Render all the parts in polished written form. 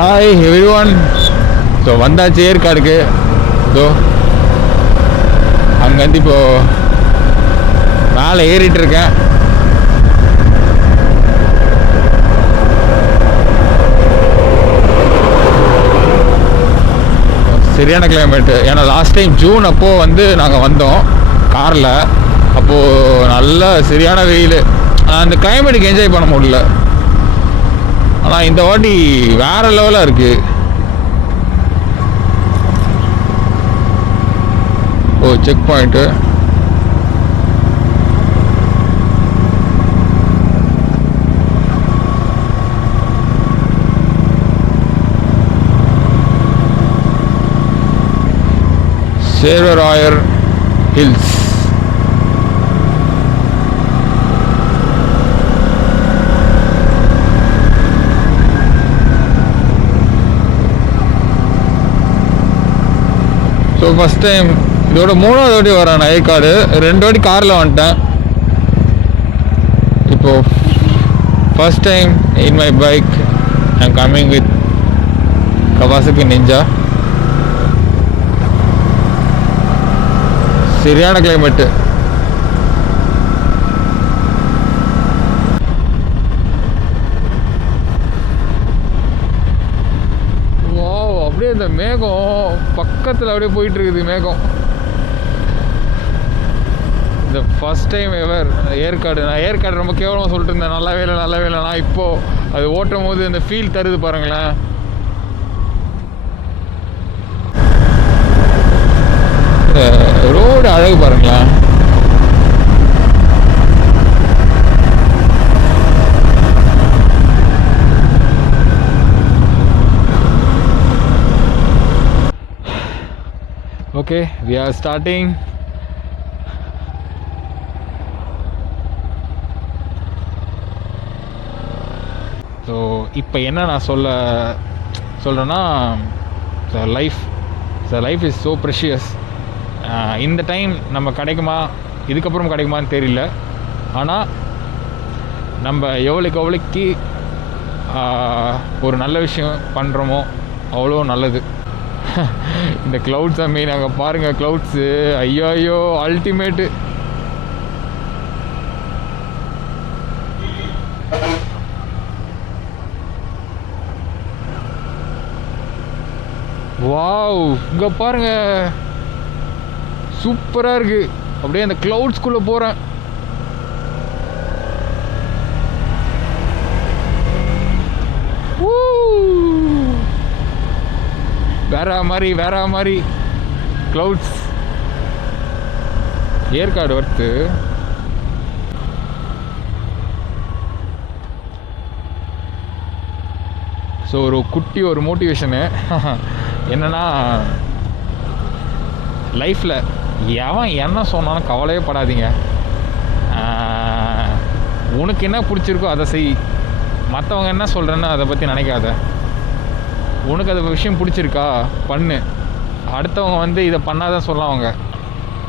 Hi every one. So வந்தாச்சு ஏற்காடுக்கு. So அங்கேருந்து இப்போது மேலே ஏறிட்டு இருக்கேன். சரியான கிளைமேட்டு. ஏன்னா லாஸ்ட் டைம் ஜூன் அப்போது வந்து நாங்கள் வந்தோம் காரில். அப்போது நல்ல சரியான வெயில். அந்த கிளைமேட்டுக்கு என்ஜாய் பண்ண முடியல. ஆனால் இந்த வாட்டி வேறு லெவலாக இருக்குது. ஓ checkpoint. Servarayar hills. So first time இதோட 3வது வாட்டி வரேன் நான் ஏற்காடு. 2 வாட்டி காரில் வந்துட்டேன். இப்போது first time in my bike I am coming with Kawasaki ninja. சரியான கிளைமேட்டு. அப்படியே இந்த மேகம் பக்கத்தில் அப்படியே போயிட்டு இருக்குது மேகம். இந்த ஃபஸ்ட் டைம் எவர் ஏற்காடு. நான் ஏற்காடு ரொம்ப கேவலமாக சொல்லிட்டு இருந்தேன். நல்லாவே இல்லை. நான் இப்போது அது ஓட்டும் போது இந்த ஃபீல் தருது பாருங்களேன். ரோடு அழகு பாருங்களேன். Okay we are starting. So இப்போ என்ன நான் சொல்கிறேன்னா லைஃப் இஸ் ஸோ ப்ரெஷியஸ். இந்த டைம் நம்ம கிடைக்குமா, இதுக்கப்புறம் கிடைக்குமான்னு தெரியல. ஆனால் நம்ம எவ்வளோக்கு ஒரு நல்ல விஷயம் பண்ணுறோமோ அவ்வளோ நல்லது. இந்த க்ளவுட்ஸ் மீன் அங்கே பாருங்கள். க்ளவுட்ஸு ஐயோ அல்டிமேட்டு. வாவ் இங்கே பாருங்கள், சூப்பராக இருக்குது. அப்படியே அந்த க்ளவுட்ஸ்குள்ளே போகிறேன். வேற மாதிரி க்ளவுட்ஸ். ஏற்காடு வர்த்து. ஸோ ஒரு மோட்டிவேஷனு என்னென்னா, லைஃப்பில் எவன் என்ன சொன்னாலும் கவலையே படாதீங்க. உனக்கு என்ன பிடிச்சிருக்கோ அதை செய். மற்றவங்க என்ன சொல்கிறேன்னு அதை பற்றி நினைக்காத. உனக்கு அது விஷயம் பிடிச்சிருக்கா பண்ணு. அடுத்தவங்க வந்து இதை பண்ணாதான் சொல்லுவாங்க.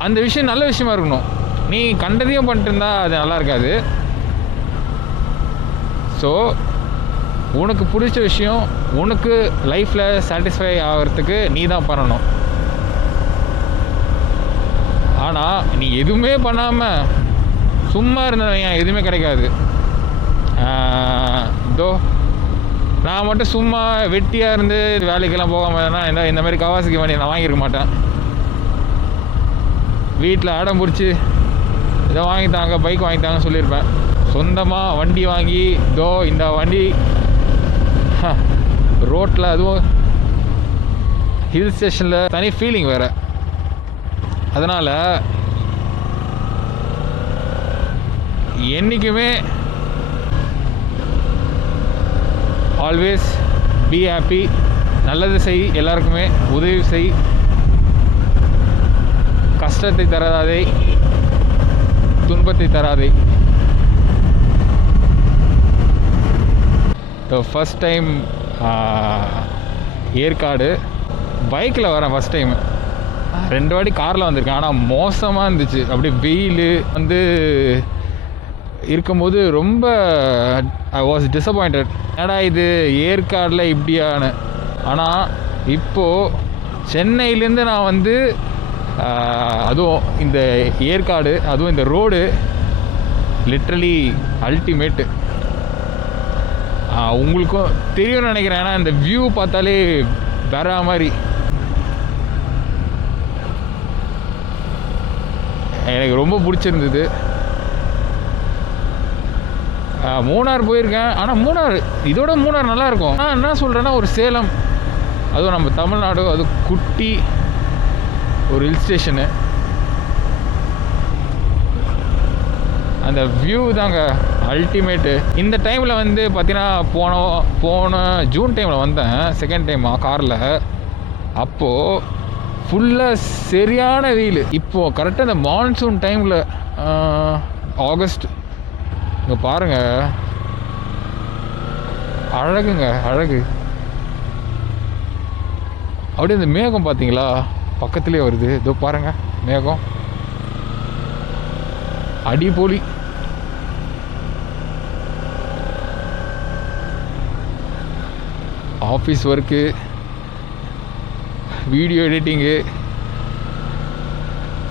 அந்த விஷயம் நல்ல விஷயமா இருக்கணும். நீ கண்டதையும் பண்ணிட்டு இருந்தா அது நல்லா இருக்காது. ஸோ உனக்கு பிடிச்ச விஷயம், உனக்கு லைஃப்பில் சாட்டிஸ்ஃபை ஆகிறதுக்கு நீ தான் பண்ணணும். ஆனால் நீ எதுவுமே பண்ணாமல் சும்மா இருந்தவன் எதுவுமே கிடைக்காது. நான் மட்டும் சும்மா வெட்டியாக இருந்து வேலைக்கெல்லாம் போகாமல் இந்த மாதிரி கவாசகி வண்டி நான் வாங்கியிருக்க மாட்டேன். வீட்டில் அடம் பிடிச்சி இதை வாங்கித்தாங்க, பைக் வாங்கித்தாங்கன்னு சொல்லியிருப்பேன். சொந்தமாக வண்டி வாங்கி இந்த வண்டி ரோட்டில், அதுவும் ஹில் ஸ்டேஷனில் தனி ஃபீலிங் வேறு. அதனால் என்றைக்குமே ஆல்வேஸ் பி ஹாப்பி. நல்லது செய், எல்லாருக்குமே உதவி செய், கஷ்டத்தை தராதே, துன்பத்தை தராதே. ஃபஸ்ட் டைம் ஏற்காடு பைக்கில் வரேன். ஃபஸ்ட் டைம் 2 வாட்டி காரில் வந்திருக்கேன். ஆனால் மோசமாக இருந்துச்சு. அப்படியே வெயில் வந்து இருக்கும்போது ரொம்ப ஐ வாஸ் டிசப்பாயிண்டட். ஏன்னா இது ஏற்காடில் இப்படியான. ஆனால் இப்போது சென்னையிலேருந்து நான் வந்து அதுவும் இந்த ஏற்காடு, அதுவும் இந்த ரோடு லிட்ரலி அல்டிமேட்டு. உங்களுக்கும் தெரியும்னு நினைக்கிறேன். ஏன்னா இந்த வியூ பார்த்தாலே வேற மாதிரி. எனக்கு ரொம்ப பிடிச்சிருந்தது. மூணார் போயிருக்கேன். ஆனால் மூணார் இதோட மூணார் நல்லாயிருக்கும். நான் என்ன சொல்கிறேன்னா, ஒரு சேலம், அதுவும் நம்ம தமிழ்நாடு, அது குட்டி ஒரு ஹில் ஸ்டேஷனு. அந்த வியூ தாங்க அல்டிமேட்டு. இந்த டைமில் வந்து பார்த்தீங்கன்னா போன ஜூன் டைமில் வந்தேன், செகண்ட் டைம் காரில். அப்போது ஃபுல்லாக சரியான வெயில். இப்போது கரெக்டாக இந்த மான்சூன் டைமில் ஆகஸ்ட். இங்கே பாருங்கள், அழகுங்க அழகு. அப்படியே இந்த மேகம் பார்த்தீங்களா, பக்கத்துலேயே வருது. இதோ பாருங்கள் மேகம், அடிபொலி. Office work, video editing,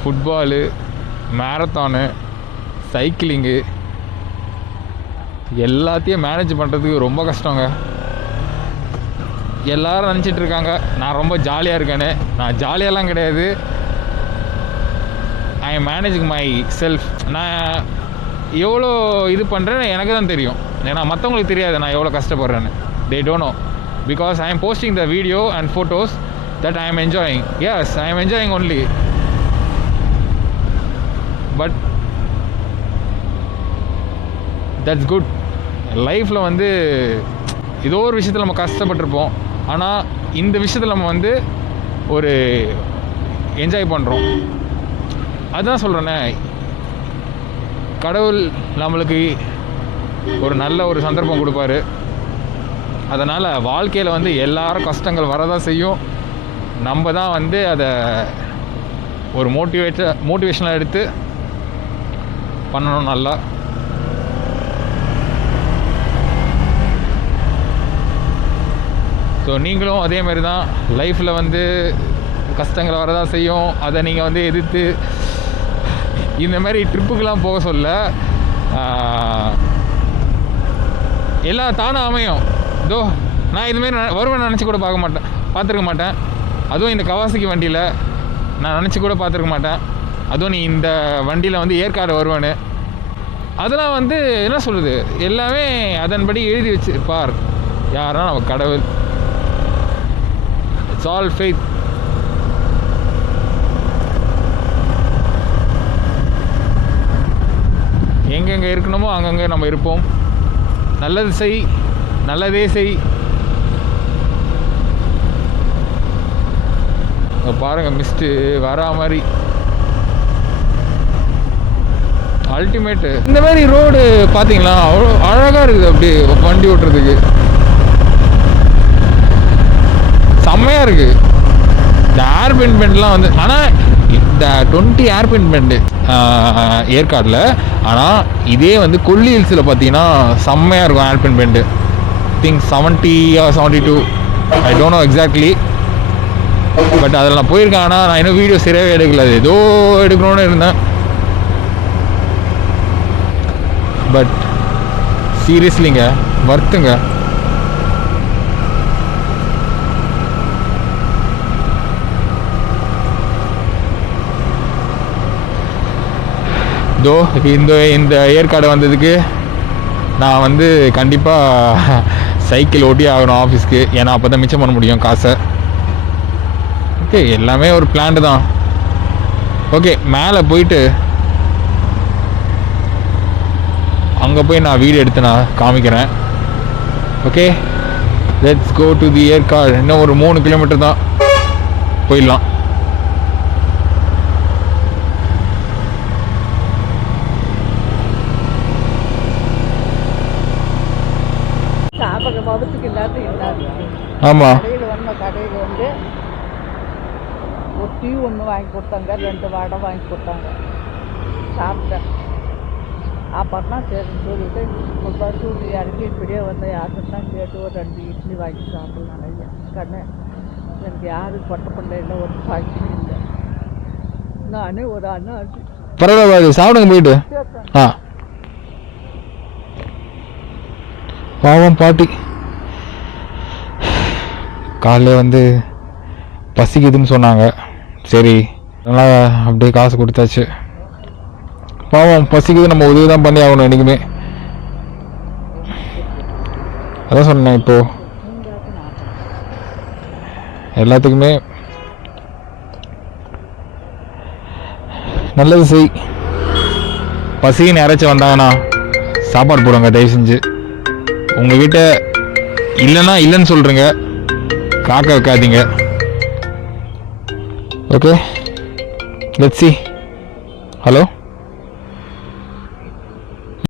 football, marathon, cycling, எல்லாத்தையும் மேனேஜ் பண்ணுறதுக்கு ரொம்ப கஷ்டங்க. எல்லோரும் நினச்சிட்டு இருக்காங்க நான் ரொம்ப ஜாலியாக இருக்கேன்னு. நான் ஜாலியெல்லாம் கிடையாது. I am managing my self. நான் எவ்வளோ இது பண்ணுறேன்னு எனக்கு தான் தெரியும். ஏன்னா மற்றவங்களுக்கு தெரியாது நான் எவ்வளோ கஷ்டப்படுறேன்னு. They don't know because I am posting the video and photos that I am enjoying. Yes, I am enjoying only. But that's good. லைஃப்பில் வந்து ஏதோ ஒரு விஷயத்தில் நம்ம கஷ்டப்பட்டிருப்போம். ஆனால் இந்த விஷயத்தில் நம்ம வந்து ஒரு என்ஜாய் பண்ணுறோம். அதுதான் சொல்கிறேனே, கடவுள் நம்மளுக்கு ஒரு நல்ல ஒரு சந்தர்ப்பம் கொடுப்பாரு. அதனால் வாழ்க்கையில் வந்து எல்லாரும் கஷ்டங்கள் வரதான் செய்யும். நம்ம தான் வந்து அதை ஒரு மோட்டிவேஷனாக எடுத்து பண்ணணும் நல்லா. ஸோ நீங்களும் அதே மாதிரி தான், லைஃப்பில் வந்து கஷ்டங்கள் வரதான் செய்யும். அதை நீங்கள் வந்து எதிர்த்து இந்த மாதிரி ட்ரிப்புக்கெலாம் போக சொல்ல, எல்லாம் தானே அமையும். இதோ நான் இதுமாரி வருவேன் நினச்சி கூட பார்த்துருக்க மாட்டேன். அதுவும் இந்த கவாசிக்கு வண்டியில் நான் நினச்சி கூட பார்த்துருக்க மாட்டேன். அதுவும் நீ இந்த வண்டியில் வந்து ஏற்காடு வருவேன்னு. அதெல்லாம் வந்து என்ன சொல்கிறது, எல்லாமே அதன்படி எழுதி வச்சுருப்பார் யாரா நம்ம கடவுள். It's all faith. எங்கெங்கே இருக்கணுமோ அங்கங்கே நம்ம இருப்போம். நல்லது செய், நல்லதே செய். பாருங்கள் மிஸ்ட்டு வரா மாதிரி அல்டிமேட்டு. இந்த மாதிரி ரோடு பார்த்தீங்களா, அவ்வளோ அழகாக இருக்குது. அப்படி வண்டி ஓட்டுறதுக்கு செம்மையாக இருக்குது. இந்த ஏர்பின் பெண்ட்லாம் வந்து, ஆனால் இந்த 20 ஏர்பின் பெண்டு ஏற்காடில். ஆனால் இதே வந்து கொல்லி ஹில்ஸில் பார்த்தீங்கன்னா செம்மையாக இருக்கும் hairpin bend. Think 70 or 72, I don't know exactly. But அதில் நான் போயிருக்கேன். ஆனால் நான் இன்னும் வீடியோ சரியாகவே எடுக்கல. அது ஏதோ எடுக்கணும்னு இருந்தேன். பட் சீரியஸ்லிங்க வர்த்துங்க. இதோ இந்த ஏற்காடு வந்ததுக்கு நான் வந்து கண்டிப்பாக சைக்கிள் ஓட்டி ஆகணும் ஆஃபீஸ்க்கு. ஏன்னா அப்போ தான் மிச்சம் பண்ண முடியும் காசை. ஓகே, எல்லாமே ஒரு பிளான்டு தான். ஓகே, மேலே போயிட்டு அங்கே போய் நான் வீடியோ எடுத்து நான் காமிக்கிறேன். Okay, let's go to the Yercaud. இன்னும் ஒரு 3 கிலோமீட்டர் தான், போயிடலாம். ஆமாம், கடையில் வந்து ஒரு டீ ஒன்று வாங்கி கொடுத்தாங்க, 2 வடை வாங்கி கொடுத்தாங்க. சாப்பிட்டேன். அப்புறம் தான் சரின்னு சொல்லிட்டு ஒரு பஸ் விட்டு இறக்கி இப்படியே வந்து யாருன்னா கேட்டு ஒரு 2 இட்லி வாங்கி சாப்பிடலாம் ஐயா. கண்ணு எனக்கு யாரும் பொட்ட பிள்ளைல ஒரு பாக்கியம் இல்லை. நானே ஒரு அண்ணா பரவாயில்ல சாப்பிடுங்க போயிட்டு. ஆ பாவம் பாட்டி காலையில் வந்து பசிக்குதுன்னு சொன்னாங்க. சரி அதனால் அப்படியே காசு கொடுத்தாச்சு. பாவம் பசிக்குது, நம்ம உதவி தான் பண்ணி ஆகணும் என்றைக்குமே. அதான் சொன்னேன், இப்போது எல்லாத்துக்குமே நல்லது செய். பசின்னு யாராச்சும் வந்தாங்கன்னா சாப்பாடு போடுங்க தயவு செஞ்சு. உங்ககிட்ட இல்லைன்னா இல்லைன்னு சொல்கிறீங்க, காக்க வைக்காதீங்க. Okay let's see. ஹலோ